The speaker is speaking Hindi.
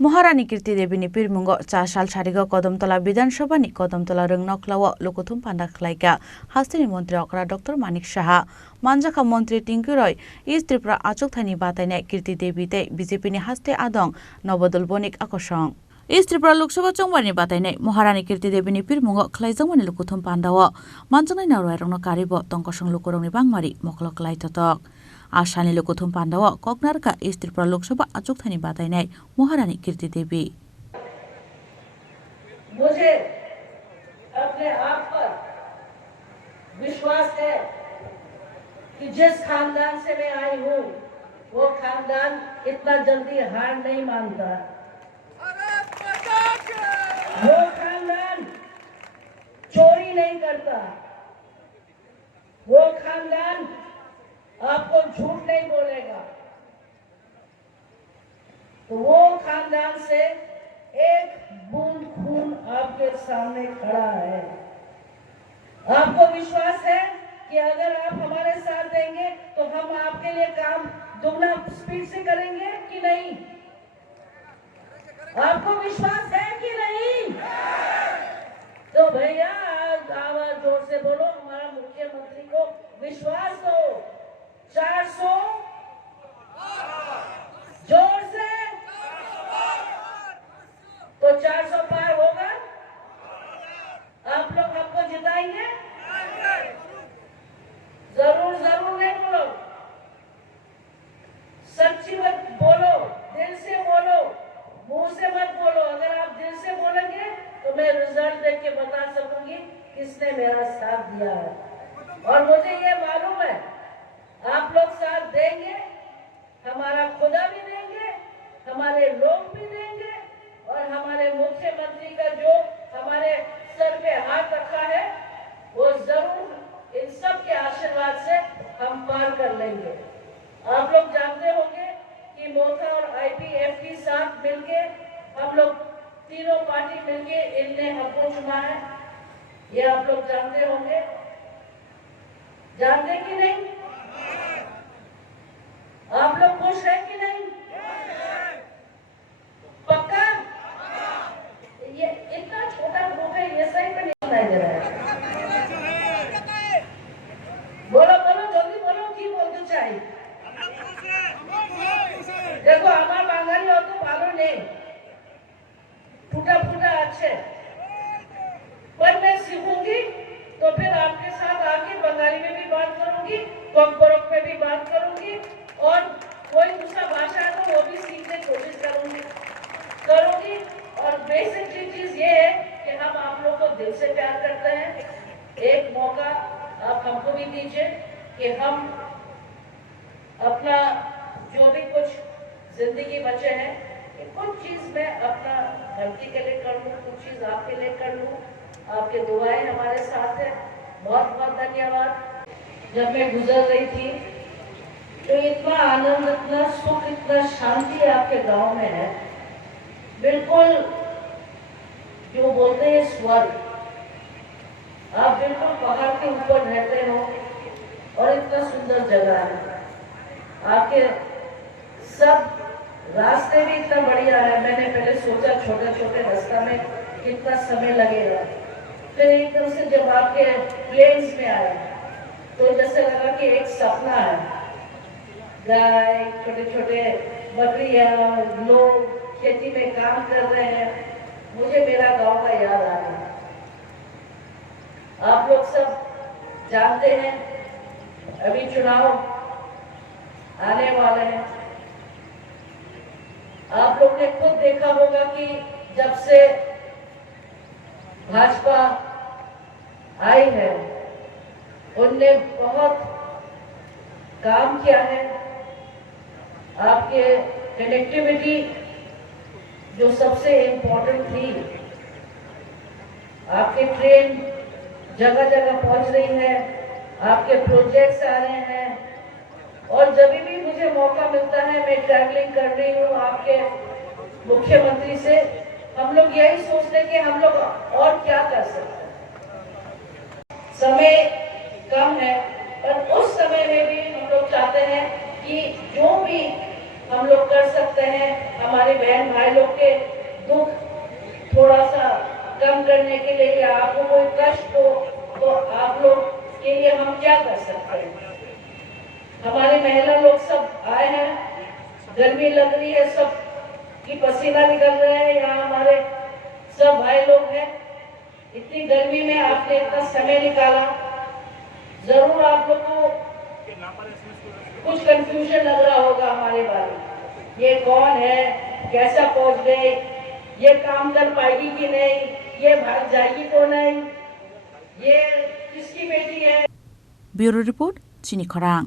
महारानी कीर्ति देवीनि पिरमुंगो 4 साल सारिगो कदमतला विधानसभानि कदमतला रोंगनखलाव लुकुथुम पान्डा खलाइका हास्तिनि मन्त्री अकरा डॉक्टर मानिक साहा मानजाखा मन्त्री टिंकु रॉय ईस्ट त्रिपुरा आचुकथानि बातायनाय कीर्ति देवी तै बीजेपीनि हास्ते आदं नवदल बनिक आकर्षण ईस्ट त्रिपुरा लोकसभा चंबारनि बातायनाय महारानी कीर्ति देवीनि पिरमुंगो खलाइजांगमानि लुकुथुम पान्डाव मानजांनाय नावरायरंनो कारिबो तंकसं लुकुरंनि बांगमारि मखलो खलाइथतक आसानी लुकुथुम पान्डाव ककनारका ईस्ट त्रिपुरा लोकसभा आचुकथानि बातायनाय महारानी कीर्ति देवी। मुझे अपने आप पर विश्वास है कि जिस खानदान से मैं आई हूँ वो खानदान इतना जल्दी हार नहीं मानता। वो खानदान चोरी नहीं करता। वो खानदान आपको झूठ नहीं बोलेगा। तो वो खानदान से एक बूंद खून आपके सामने खड़ा है। आपको विश्वास है कि अगर आप हमारे साथ देंगे तो हम आपके लिए काम दुगना स्पीड से करेंगे कि नहीं? आपको विश्वास है कि नहीं? तो भैया आवाज जोर से बोलो, हमारा मुख्यमंत्री को विश्वास दो। 400 जोर से तो 400 पार होगा। आप लोग हमको जिताएंगे? जरूर जरूर नहीं बोलो, सच्ची बात बोलो, दिल से बोलो, मुंह से मत बोलो। अगर आप दिल से बोलेंगे तो मैं रिजल्ट देख के बता सकूंगी किसने मेरा साथ दिया है। और मुझे ये मालूम है आप लोग साथ देंगे, हमारा खुदा भी देंगे, हमारे लोग भी देंगे और हमारे मुख्यमंत्री का जो हमारे सर पे हाथ रखा है वो जरूर इन सब के आशीर्वाद से हम पार कर लेंगे। आप लोग जानते होंगे कि मोथा और आईपीएफ के साथ मिलके हम लोग तीनों पार्टी मिलके इनने हमको चुना है। ये आप लोग जानते होंगे, जानते कि नहीं? आप लोग खुश हैं कि नहीं? पक्का? ये इतना छोटा ग्रुप है, ये सही में नहीं सुनाई दे रहा है। बोलो बोलो, जल्दी बोलो, की बोलते चाहिए। देखो हमारे बांगाली हो तो भालो नहीं, फूटा फूटा अच्छे, पर मैं सीखूंगी तो फिर आपके साथ आके बंगाली में भी बात करूंगी, कोकबोरक में भी बात करूंगी और कोई दूसरा भाषा है तो वो भी सीखने की कोशिश करूंगी। और बेसिक चीज ये है कि हम आप लोग को दिल से प्यार करते हैं। एक मौका आप हमको भी दीजिए कि हम अपना जो भी कुछ जिंदगी बचे हैं कुछ चीज मैं अपना धरती के लिए कर लूँ, कुछ चीज आपके लिए कर लूँ। आपके दुआएं हमारे साथ है, बहुत बहुत धन्यवाद। जब मैं गुजर रही थी तो इतना आनंद, इतना सुख, इतना शांति आपके गांव में है, बिल्कुल जो बोलते हैं स्वर्ग। आप बिल्कुल पहाड़ के ऊपर रहते हो और इतना सुंदर जगह है। आपके सब रास्ते भी इतना बढ़िया है। मैंने पहले सोचा छोटे छोटे रास्ता में कितना समय लगेगा, फिर एकदम से जब आपके प्लेन्स में आए तो जैसे लगा कि एक सपना है। गाय, छोटे छोटे बकरियां, लोग खेती में काम कर रहे हैं। मुझे मेरा गांव का याद आ गया। आप लोग सब जानते हैं अभी चुनाव आने वाले हैं। आप लोग ने खुद देखा होगा कि जब से भाजपा आई है उनने बहुत काम किया है। आपके कनेक्टिविटी जो सबसे इम्पोर्टेंट थी, आपके ट्रेन जगह जगह पहुंच रही है, आपके प्रोजेक्ट्स आ रहे हैं और जब भी मुझे मौका मिलता है मैं ट्रैवलिंग कर रही हूँ आपके मुख्यमंत्री से। हम लोग यही सोचते हैं कि हम लोग और क्या कर सकते हैं। समय कम है पर उस समय में भी हम लोग चाहते हैं कि जो भी हम लोग कर सकते हैं हमारे बहन भाई लोग के दुख थोड़ा सा कम करने के लिए, या आपको कोई कष्ट हो तो आप लोग के लिए हम क्या कर सकते हैं। हमारे महिला लोग सब आए हैं, गर्मी लग रही है, सब की पसीना निकल रहे हैं, यहाँ हमारे सब भाई लोग हैं। इतनी गर्मी में आपने इतना समय निकाला, जरूर आप लोग को कुछ कंफ्यूजन लग रहा होगा हमारे बारे में, ये कौन है, कैसा पहुंच गए, ये काम कर पाएगी कि नहीं, ये भाग जाएगी तो नहीं, ये किसकी बेटी है। ब्यूरो रिपोर्ट चिनी खरांग।